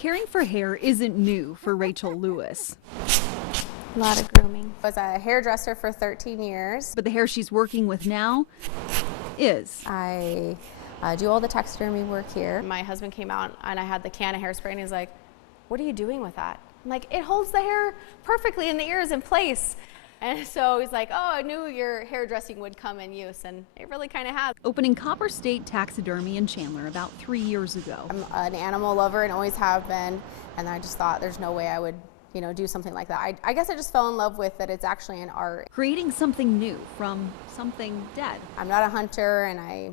Caring for hair isn't new for Rachel Lewis. A lot of grooming. I was a hairdresser for 13 years. But the hair she's working with now is. I do all the taxidermy work here. My husband came out and I had the can of hairspray and he's like, "What are you doing with that?" I'm like, "It holds the hair perfectly and the ears in place." And so he's like, "Oh, I knew your hairdressing would come in use," and it really kind of has. Opening Copper State Taxidermy in Chandler about 3 years ago. I'm an animal lover and always have been, and I just thought there's no way I would do something like that. I guess I just fell in love with that it's actually an art. Creating something new from something dead. I'm not a hunter, and I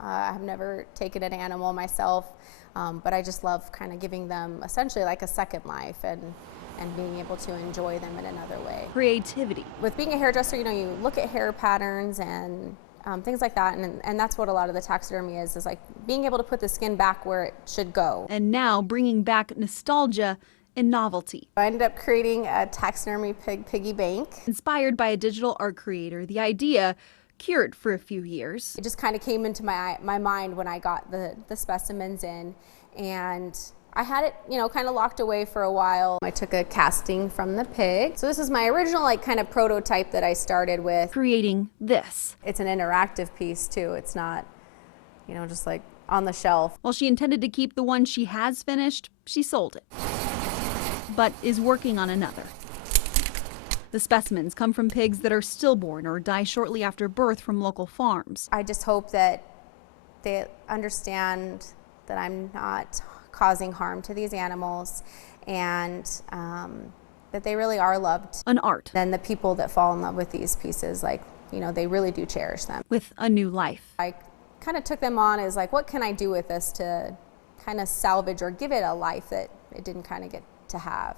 have never taken an animal myself, but I just love kind of giving them essentially like a second life and being able to enjoy them in another way. Creativity. With being a hairdresser, you look at hair patterns and things like that, and that's what a lot of the taxidermy is like being able to put the skin back where it should go. And now bringing back nostalgia and novelty. I ended up creating a taxidermy piggy bank. Inspired by a digital art creator, the idea cured for a few years. It just kind of came into my mind when I got the specimens in, and I had it, kind of locked away for a while. I took a casting from the pig. So this is my original kind of prototype that I started with. Creating this. It's an interactive piece too. It's not, just like on the shelf. While she intended to keep the one she has finished, she sold it, but is working on another. The specimens come from pigs that are stillborn or die shortly after birth from local farms. I just hope that they understand that I'm not causing harm to these animals, and that they really are loved. An art. Then the people that fall in love with these pieces, they really do cherish them. With a new life. I kind of took them on as like, what can I do with this to kind of salvage or give it a life that it didn't kind of get to have.